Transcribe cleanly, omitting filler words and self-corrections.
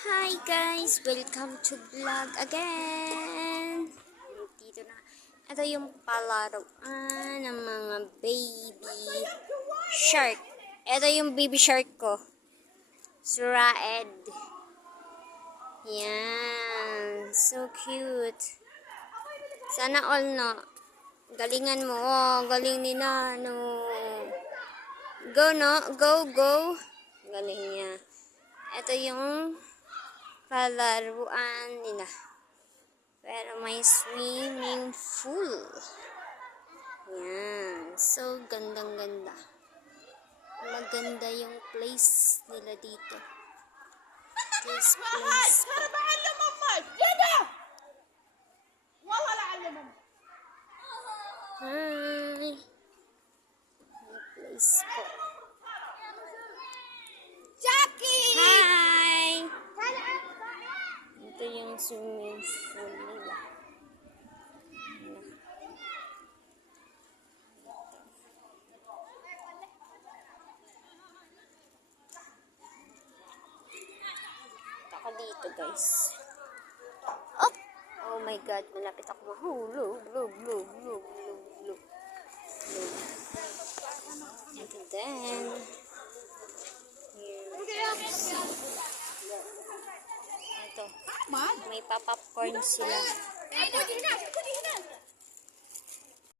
Hi guys! Welcome to vlog again! Dito na. Ito yung palaruan ng mga baby shark. Ito yung baby shark ko. Suraed. Yan. So cute. Sana all no. Galingan mo. Oh, galing ni Nano. Go no. Go, go. Galing niya. Ito yung palaruan nila. Pero may swimming pool. Yan. So, gandang-ganda. Maganda yung place nila dito. This place. Hi. May place po. Hi! Ito yung swimming pool nila. Ako dito guys. Oh! Oh my god, malapit ako mahulog. Lug. And then, ito, may pa-popcorn sila.